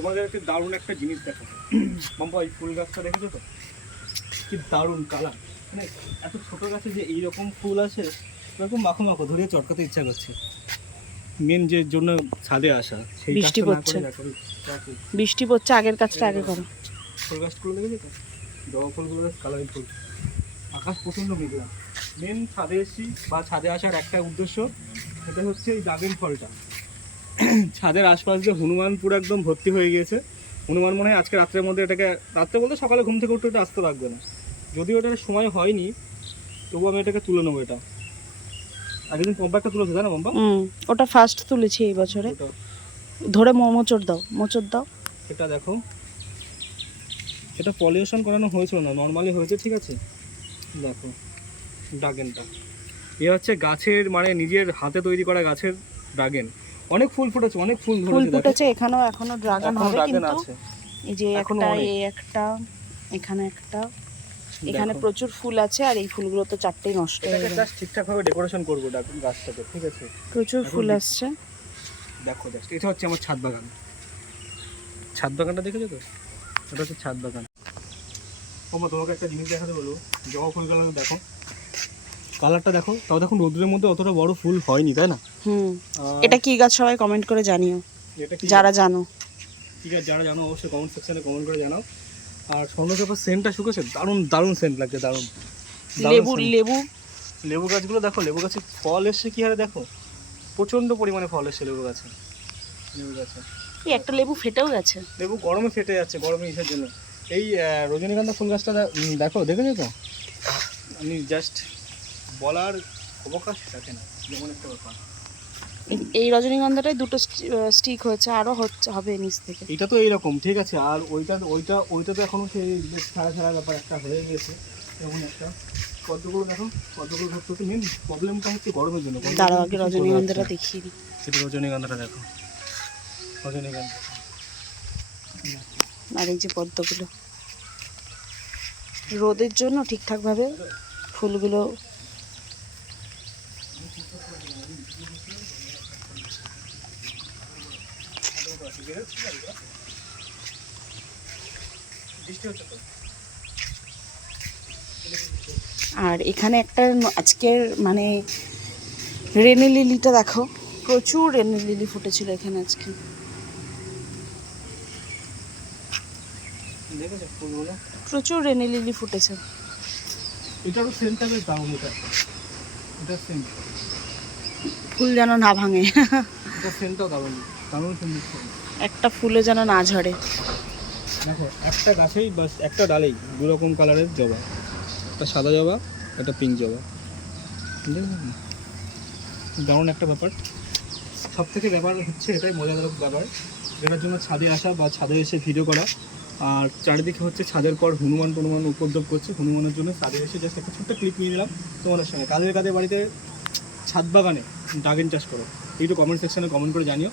তোমাদের একটা দারুণ একটা জিনিস দেখো মাম্পা, এই ফুল গাছটা দেখেছো তো, কি দারুণ কালার। মানে এত ছোট গাছে যে এইরকম ফুল আছে, এরকম মাখো মাখো ধরে চটকাতে ইচ্ছা করছে। মেন যে জন্য ছাদে আসা, সেই বৃষ্টি পড়ছে, বৃষ্টি পড়ছে, আগের কাজটা আগে করো। ফুল গাছগুলো দেখেছো তো, জবা ফুলগুলো কালারিং ফুল। আকাশ প্রচণ্ড মেঘলা। মেন ছাদে এসেছি বা ছাদে আসার একটা উদ্দেশ্য, সেটা হচ্ছে এই ড্রাগন ফলটা। ছাদের আশপাশ দিয়ে হনুমান পুরো একদম ভর্তি হয়ে গিয়েছে। হনুমান মনে হয় আজকে রাত্রের মধ্যে এটাকে, রাত্রে বলতে সকালে ঘুম থেকে উঠতে এটা আসতে লাগবে না, যদিও এটার সময় হয়নি, তবু আমি এটাকে তুলে নেবো। এটা আগের দিন পম্পা একটা তুলেছে, জানো পম্পা? ওটা ফার্স্ট তুলেছি এই বছরে। ধরে মোচড় দাও, মোচড় দাও। এটা দেখো, এটা পলিউশন করানো হয়েছিল না, নর্মালি হয়েছে, ঠিক আছে। দেখো ড্রাগনটা, এ হচ্ছে গাছের মানে নিজের হাতে তৈরি করা গাছের ড্রাগন। অনেক ফুল ফুটেছে, অনেক ফুল ফুটেছে। এখানেও এখনো ড্রাগন হবে, কিন্তু এই যে একটা, এই একটা, এখানে একটা, এখানে প্রচুর ফুল আছে। আর এই ফুলগুলো তো চারটেই নষ্ট হয়ে গেছে। জাস্ট ঠিকঠাক ভাবে ডেকোরেশন করব ড্রাগন গাছটাকে, ঠিক আছে। প্রচুর ফুল আসছে। দেখো জাস্ট, এটা হচ্ছে আমার ছাদ বাগান। ছাদ বাগানটা দেখেছো তো, এটা হচ্ছে ছাদ বাগান। তোমাকে একটা জিনিস দেখাতে বলবো, জবা ফুলগুলো দেখো, কালারটা দেখো। তাও দেখো রোদ্রের মধ্যে অতটা বড় ফুল হয়নি, তাই না? এটা কি গাছ সবাই কমেন্ট করে জানিও, যারা জানো। ঠিক আছে, যারা জানো অবশ্যই কমেন্ট সেকশনে কমেন্ট করে জানাও। আর স্বর্ণচাপার সেন্টটা শুকেছে, দারুণ দারুণ সেন্ট লাগছে, দারুণ। লেবু গাছগুলো দেখো, লেবু গাছে ফল এসছে কি হারে দেখো, প্রচণ্ড পরিমাণে ফল এসছে লেবু গাছে। এই একটা লেবু ফেটেও গেছে, লেবু গরমে ফেটে যাচ্ছে, গরমে ইসের জন্য। এই রজনীগন্ধা ফুল গাছটা দেখো, দেখেছো তো? আমি জাস্ট বলার অবকাশ রাখে না, যেমন একটা ব্যাপার। এই রজনীগন্ধাটাই দুটো স্টিক হয়েছে, আরো হবে নিচ থেকে। এটা তো এইরকম, ঠিক আছে। আর ওইটা তো এখনো সেই ছাড়া ছাড়া ব্যাপার একটা হয়ে গেছে, এমন একটা। পদ্মগুলো দেখো, পদ্মগুলো ধরতে মেন প্রবলেমটা হচ্ছে গরমের জন্য। দাঁড়াও আগে রজনীগন্ধাটা দেখিয়ে দিই। সেটা রজনীগন্ধাটা দেখো, রজনীগন্ধা। আর এই যে পদ্মগুলো, রোদের জন্য ঠিকঠাকভাবে ফুলগুলো আর এখানে একটা আজকের মানে রেনি লিলিটা দেখো, প্রচুর রেনি লিলি ফুটেছিল এখানে আজকে। প্রচুর রেনি লিলি ফুটেছে। এটারও সেন্টটা বেশ দারুণ। এটা সেন্ট, ফুল যেন না ভাঙে। এটা সেন্টটাও দারুণ, দারুণ সুন্দর। একটা ফুলে যেন না ঝরে। দেখো একটা গাছেই বাস, একটা ডালেই দু রকম কালারের জবা, একটা সাদা জবা, একটা পিঙ্ক জবা। দারুণ একটা ব্যাপার। সব থেকে ব্যাপার হচ্ছে এটাই মজাদার ব্যাপার, যেটার জন্য ছাদে আসা বা ছাদে এসে ভিডিও করা। আর চারিদিকে হচ্ছে ছাদের পর হনুমান উপদ্রব করছে, হনুমানের জন্য ছাদে এসে জাস্ট একটা ছোট্ট ক্লিপ নিয়ে নিলাম তোমাদের সঙ্গে। কাদের বাড়িতে ছাদ বাগানে ড্রাগন চাষ করো, একটু কমেন্ট সেকশনে কমেন্ট করে জানিও।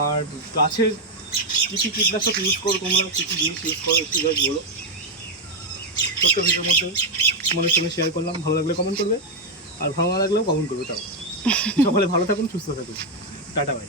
আর গাছের কী কী কীটনাশক ইউজ করো তোমরা, কী কী জিনিস ইউজ করো একটু গাছ বলো। ছোট্ট ভিডিওর মধ্যে তোমাদের সঙ্গে শেয়ার করলাম। ভালো লাগলে কমেন্ট করবে, আর ভালো না লাগলেও কমেন্ট করবে। তাও সকলে ভালো থাকুন, সুস্থ থাকুন, টাটা বাই।